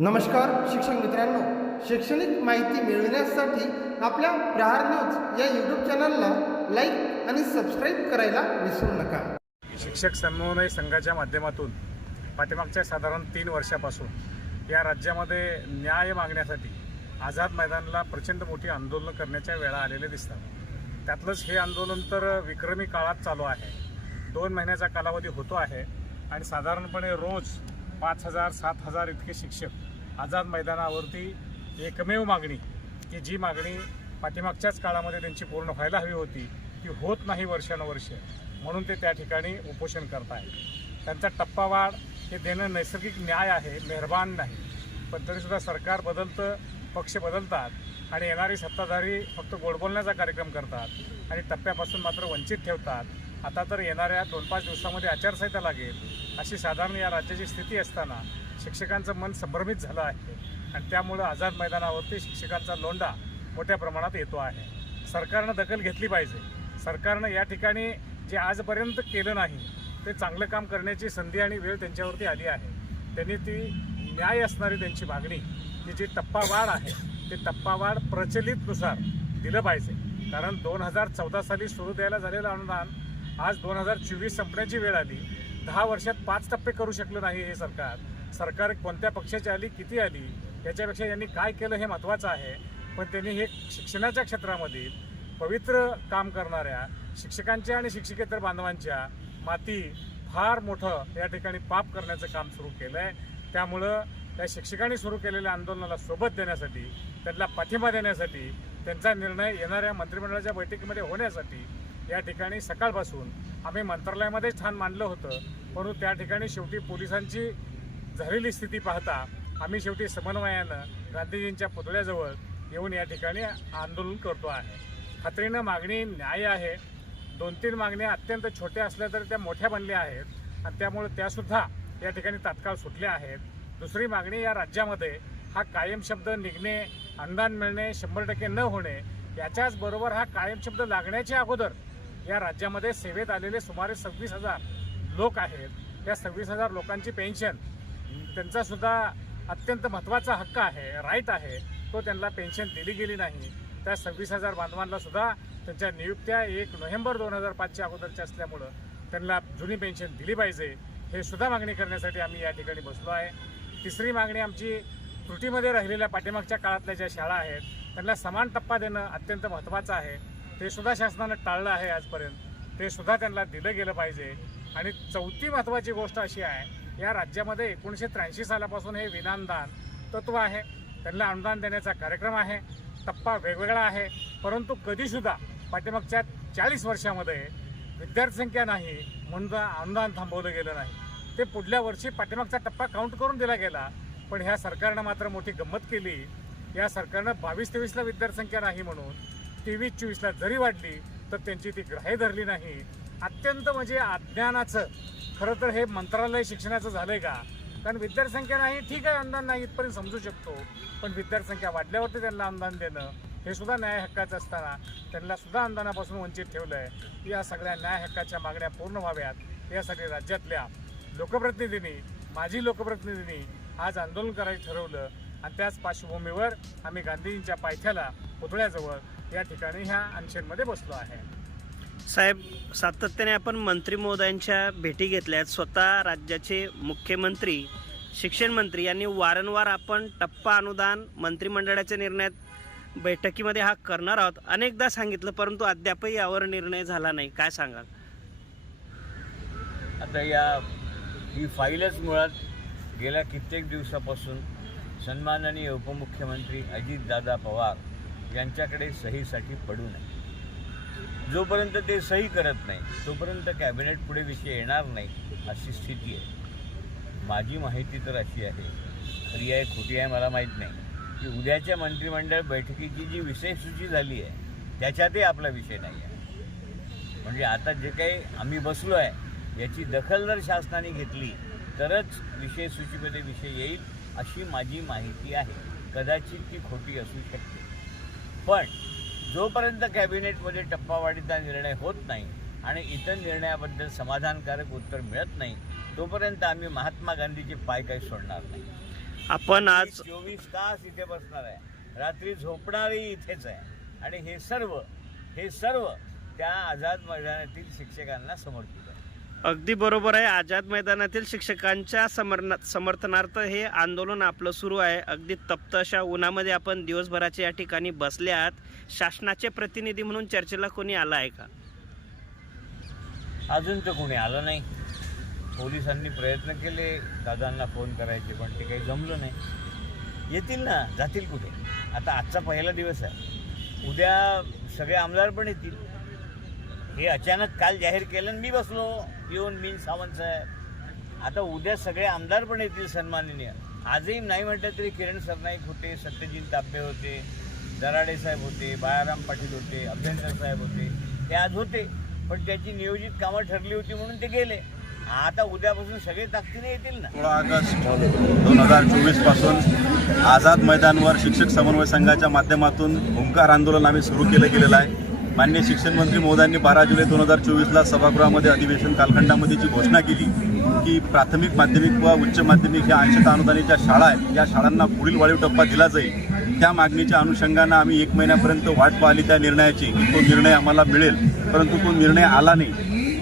नमस्कार शिक्षक मित्रांनो. शैक्षणिक माहिती मिळविण्यासाठी आपल्या प्रहार न्यूज या यूट्यूब चॅनलला लाईक आणि सबस्क्राईब करायला विसरू नका. शिक्षक समन्वय संघाच्या माध्यमातून पाठीमागच्या साधारण तीन वर्षापासून या राज्यामध्ये न्याय मागण्यासाठी आझाद मैदानाला प्रचंड मोठी आंदोलनं करण्याच्या वेळा आलेल्या दिसतात. त्यातलंच हे आंदोलन तर विक्रमी काळात चालू आहे. दोन महिन्याचा कालावधी होतो आहे आणि साधारणपणे रोज पाच हजार सात हजार इतके शिक्षक आझाद मैदानावरती एकमेव मागणी की जी मागणी पाठीमागच्याच काळामध्ये त्यांची पूर्ण व्हायला हवी होती ती होत नाही वर्षानुवर्ष. म्हणून ते त्या ठिकाणी उपोषण करत आहेत त्यांचा टप्पावाढ हे देणं नैसर्गिक न्याय आहे मेहरबान नाही. पण तरीसुद्धा सरकार बदलतं पक्ष बदलतात आणि येणारी सत्ताधारी फक्त गोड बोलण्याचा कार्यक्रम करतात आणि टप्प्यापासून मात्र वंचित ठेवतात. आता तर येणाऱ्या दोन पाच दिवसामध्ये आचारसंहिता लागेल अशी साधारण या राज्याची स्थिती असताना शिक्षकांचं मन संभ्रमित झालं आहे. आणि त्यामुळं आझाद मैदानावरती शिक्षकांचा लोंढा मोठ्या प्रमाणात येतो आहे. सरकारनं दखल घेतली पाहिजे. सरकारनं या ठिकाणी जे आजपर्यंत केलं नाही ते चांगलं काम करण्याची संधी आणि वेळ त्यांच्यावरती आली आहे. त्यांनी ती न्याय असणारी त्यांची मागणी ती जी टप्पावाढ आहे ते टप्पावाढ प्रचलितनुसार दिलं पाहिजे. कारण दोन हजार चौदा साली सुरू द्यायला झालेलं अनुदान आज दोन हजार चोवीस संपण्याची वेळ आली. दहा वर्षात पाच टप्पे करू शकलं नाही हे सरकार. सरकार कोणत्या पक्षाची आली किती आली याच्यापेक्षा यांनी काय केलं हे महत्त्वाचं आहे. पण त्यांनी हे शिक्षणाच्या क्षेत्रामधील पवित्र काम करणाऱ्या शिक्षकांच्या आणि शिक्षकेतर बांधवांच्या माती फार मोठं या ठिकाणी पाप करण्याचं काम सुरू केलं आहे त्यामुळं त्या शिक्षकांनी सुरू केलेल्या आंदोलनाला सोबत देण्यासाठी त्यांना पाठिंबा देण्यासाठी त्यांचा निर्णय येणाऱ्या मंत्रिमंडळाच्या बैठकीमध्ये होण्यासाठी या ठिकाणी सकाळपासून आम्ही मंत्रालयामध्ये छान मांडलं होतं. परंतु त्या ठिकाणी शेवटी पोलिसांची झालेली स्थिती पाहता आम्ही शेवटी समन्वयानं गांधीजींच्या पुतळ्याजवळ येऊन या ठिकाणी आंदोलन करतो आहे. खात्रीनं मागणी न्याय आहे. दोन तीन मागण्या अत्यंत छोट्या असल्या तरी त्या मोठ्या बनल्या आहेत आणि त्यामुळे त्यासुद्धा या ठिकाणी तात्काळ सुटल्या आहेत. दुसरी मागणी या राज्यामध्ये हा कायम शब्द निघणे अनुदान मिळणे शंभर टक्के न होणे याच्याच बरोबर हा कायम शब्द लागण्याच्या अगोदर या राज्यामध्ये सेवेत आलेले सुमारे सव्वीस हजार लोक आहेत. या सव्वीस हजार लोकांची पेन्शन त्यांचा सुद्धा अत्यंत महत्त्वाचा हक्क आहे राईट आहे. तो त्यांना पेन्शन दिली गेली नाही. त्या सव्वीस हजार बांधवांना सुद्धा त्यांच्या नियुक्त्या एक नोव्हेंबर दोन हजार पाचच्या अगोदरच्या असल्यामुळं त्यांना जुनी पेन्शन दिली पाहिजे हे सुद्धा मागणी करण्यासाठी आम्ही या ठिकाणी बसलो आहे. तिसरी मागणी आमची त्रुटीमध्ये राहिलेल्या पाठीमागच्या काळातल्या ज्या शाळा आहेत त्यांना समान टप्पा देणं अत्यंत महत्त्वाचं आहे. ते सुद्धा शासनानं टाळलं आहे आजपर्यंत. ते सुद्धा त्यांना दिलं गेलं पाहिजे. आणि चौथी महत्त्वाची गोष्ट अशी आहे या राज्यामध्ये एकोणीसशे त्र्याऐंशी सालापासून हे विनानदान तत्व आहे. त्यांना अनुदान देण्याचा कार्यक्रम आहे. टप्पा वेगवेगळा आहे. परंतु कधीसुद्धा पाठीमागच्या चाळीस वर्षामध्ये विद्यार्थी संख्या नाही म्हणून अनुदान थांबवलं गेलं नाही. ते पुढल्या वर्षी पाठीमागचा टप्पा काउंट करून दिला गेला पण ह्या सरकारनं मात्र मोठी गंमत केली. या सरकारनं बावीस तेवीसला विद्यार्थी संख्या नाही म्हणून तेवीस चोवीसला जरी वाढली तर त्यांची ती ग्राह्य धरली नाही. अत्यंत म्हणजे अज्ञानाचं. खरं तर हे मंत्रालय शिक्षणाचं झालंय का? कारण विद्यार्थंख्या नाही ठीक आहे अनुदान नाही इथपर्यंत समजू शकतो. पण विद्यार्थ्यांख्या वाढल्यावरती त्यांना अनुदान देणं हे सुद्धा न्याय हक्काचं असताना त्यांना सुद्धा अनुदानापासून वंचित ठेवलं आहे या सगळ्या न्याय हक्काच्या मागण्या पूर्ण व्हाव्यात. यासाठी राज्यातल्या लोकप्रतिनिधींनी माजी लोकप्रतिनिधींनी आज आंदोलन करायचं ठरवलं आणि त्याच पार्श्वभूमीवर आम्ही गांधीजींच्या पायथ्याला पुतळ्याजवळ या ठिकाणी ह्या अनशेनमध्ये बसलो आहे. साहेब सातत्याने आपण मंत्री महोदयांच्या भेटी घेतल्यात. स्वतः राज्याचे मुख्यमंत्री शिक्षण मंत्री यांनी वारंवार आपण टप्पा अनुदान मंत्रिमंडळाच्या निर्णयात बैठकीमध्ये हा करणार आहोत. अनेकदा सांगितलं परंतु अद्यापही यावर निर्णय झाला नाही. काय सांगाल? आता या ही फाईलच मुळात गेल्या कित्येक दिवसापासून सन्माननीय उपमुख्यमंत्री अजितदादा पवार यांच्याकडे सहीसाठी पडू नये. जोपर्यंत ते सही करत नाही तोपर्यंत कॅबिनेट पुढे विषय येणार नाही अशी स्थिती आहे. माझी माहिती तर अशी आहे खरी आहे खोटी आहे मला माहीत नाही की उद्याच्या मंत्रिमंडळ बैठकीची जी विषय सूची झाली आहे त्याच्यातही आपला विषय नाही आहे. म्हणजे आता जे काही आम्ही बसलो आहे याची दखल जर शासनाने घेतली तरच विषय सूचीमध्ये विषय येईल अशी माझी माहिती आहे. कदाचित ती खोटी असू शकते. पण जोपर्यंत कॅबिनेटमध्ये टप्पावाढीचा निर्णय होत नाही आणि इतर निर्णयाबद्दल समाधानकारक उत्तर मिळत नाही तोपर्यंत आम्ही महात्मा गांधीचे पाय काही सोडणार नाही. आपण आज चोवीस तास इथे बसणार आहे. रात्री झोपणारही इथेच आहे. आणि हे सर्व हे सर्व त्या आझाद मैदानातील शिक्षकांना समर्पित. अगदी बरोबर आहे. आझाद मैदानातील शिक्षकांच्या समर्ना समर्थनार्थ हे आंदोलन आपलं सुरू आहे. अगदी तप्त अशा उन्हामध्ये आपण दिवसभराचे या ठिकाणी बसले आहात. शासनाचे प्रतिनिधी म्हणून चर्चेला कोणी आला आहे का? अजून तर कोणी आलं नाही. पोलिसांनी प्रयत्न केले. दादांना फोन करायचे पण ते काही जमलं नाही. येतील ना? जातील कुठे? आता आजचा पहिला दिवस आहे. उद्या सगळे आमदार पण येतील. हे अचानक काल जाहीर केलं आणि मी बसलो येऊन मीन सावंत साहेब. आता उद्या सगळे आमदार पण येतील सन्माननीय. आजही नाही म्हटलं तरी किरण सरनाईक होते सत्यजित तांबे होते दराडे साहेब होते बाळाराम पाटील होते अभ्यंकर साहेब होते. ते आज होते पण त्याची नियोजित कामं ठरली होती म्हणून ते गेले. आता उद्यापासून सगळे ताकदीने येतील ना. सोळा ऑगस्ट दोन हजार चोवीसपासून आझाद मैदानवर शिक्षक समन्वय संघाच्या माध्यमातून ओंकार आंदोलन आम्ही सुरू केलं गेलेलं आहे. मान्य शिक्षण मंत्री मोदांनी बारा जुलै दोन हजार चोवीसला सभागृहामध्ये अधिवेशन कालखंडामध्ये जी घोषणा केली की प्राथमिक माध्यमिक व उच्च माध्यमिक या अंशतः अनुदानित शाळा आहेत. या शाळांना पुढील वाढीव टप्पा दिला जाईल. त्या मागणीच्या अनुषंगानं आम्ही एक महिन्यापर्यंत वाट पाहिली त्या निर्णयाची की तो निर्णय आम्हाला मिळेल. परंतु तो निर्णय आला नाही.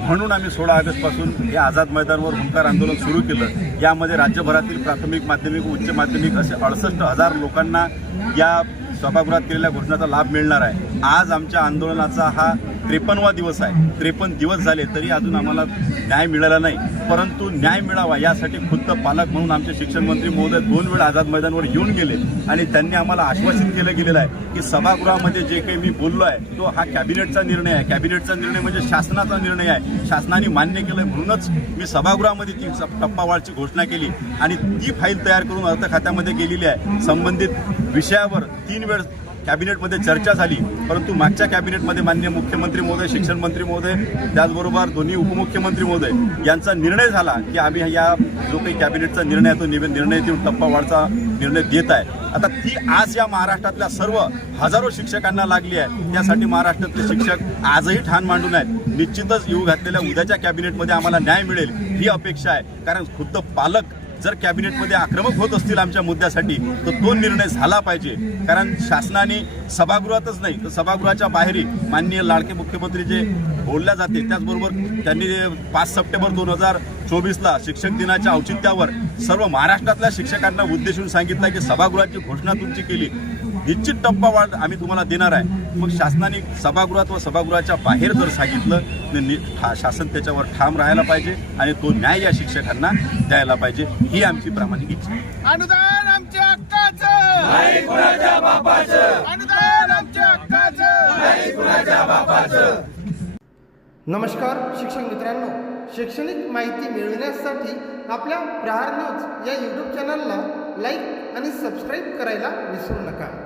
म्हणून आम्ही सोळा ऑगस्टपासून हे आझाद मैदानवर हुंकार आंदोलन सुरू केलं. यामध्ये राज्यभरातील प्राथमिक माध्यमिक व उच्च माध्यमिक असे अडसष्ट हजार लोकांना या सभागृहात केलेल्या घोषणाचा लाभ मिळणार आहे. आज आमच्या आंदोलनाचा हा त्रेपन्नवा दिवस आहे. त्रेपन्न दिवस झाले तरी अजून आम्हाला न्याय मिळाला नाही. परंतु न्याय मिळावा यासाठी खुद्द पालक म्हणून आमचे शिक्षण मंत्री महोदय दोन वेळा आझाद मैदानावर येऊन गेले आणि त्यांनी आम्हाला आश्वासित केलं गेलेलं आहे की सभागृहामध्ये जे काही मी बोललो आहे तो हा कॅबिनेटचा निर्णय आहे. कॅबिनेटचा निर्णय म्हणजे शासनाचा निर्णय आहे. शासनाने मान्य केलं म्हणूनच मी सभागृहामध्ये ती स- घोषणा केली आणि ती फाईल तयार करून अर्थ खात्यामध्ये गेलेली आहे. संबंधित विषयावर तीन वेळ कॅबिनेटमध्ये चर्चा झाली परंतु मागच्या कॅबिनेटमध्ये मान्य मुख्यमंत्री महोदय शिक्षण मंत्री महोदय त्याचबरोबर दोन्ही उपमुख्यमंत्री महोदय यांचा निर्णय झाला की आम्ही या जो काही कॅबिनेटचा निर्णय तो निर्णय देऊन टप्पावाडचा निर्णय देत आहे. आता ती आज या महाराष्ट्रातल्या सर्व हजारो शिक्षकांना लागली आहे. त्यासाठी महाराष्ट्रातले शिक्षक आजही ठाण मांडून आहेत. निश्चितच येऊ घातलेल्या उद्याच्या कॅबिनेटमध्ये आम्हाला न्याय मिळेल ही अपेक्षा आहे. कारण खुद्द पालक जर कॅबिनेटमध्ये आक्रमक होत असतील आमच्या मुद्द्यासाठी तर तो निर्णय झाला पाहिजे. कारण शासनाने सभागृहातच नाही तर सभागृहाच्या बाहेरही माननीय लाडके मुख्यमंत्री जे बोलल्या जाते त्याचबरोबर त्यांनी पाच सप्टेंबर दोन हजार चोवीसला शिक्षक दिनाच्या औचित्यावर सर्व महाराष्ट्रातल्या शिक्षकांना उद्देशून सांगितलं की सभागृहाची घोषणा तुमची केली निश्चित टप्पा वाढ आम्ही तुम्हाला देणार आहे. मग शासनाने सभागृहात व सभागृहाच्या बाहेर जर सांगितलं तर शासन त्याच्यावर ठाम राहायला पाहिजे आणि तो न्याय या शिक्षकांना द्यायला पाहिजे ही आमची प्रामाणिक इच्छा आहे. अनुदान आमच्या अनुदान नमस्कार शिक्षक मित्रांनो. शैक्षणिक माहिती मिळविण्यासाठी आपल्या प्रहार न्यूज या यूट्यूब चॅनलला लाईक आणि सबस्क्राईब करायला विसरू नका.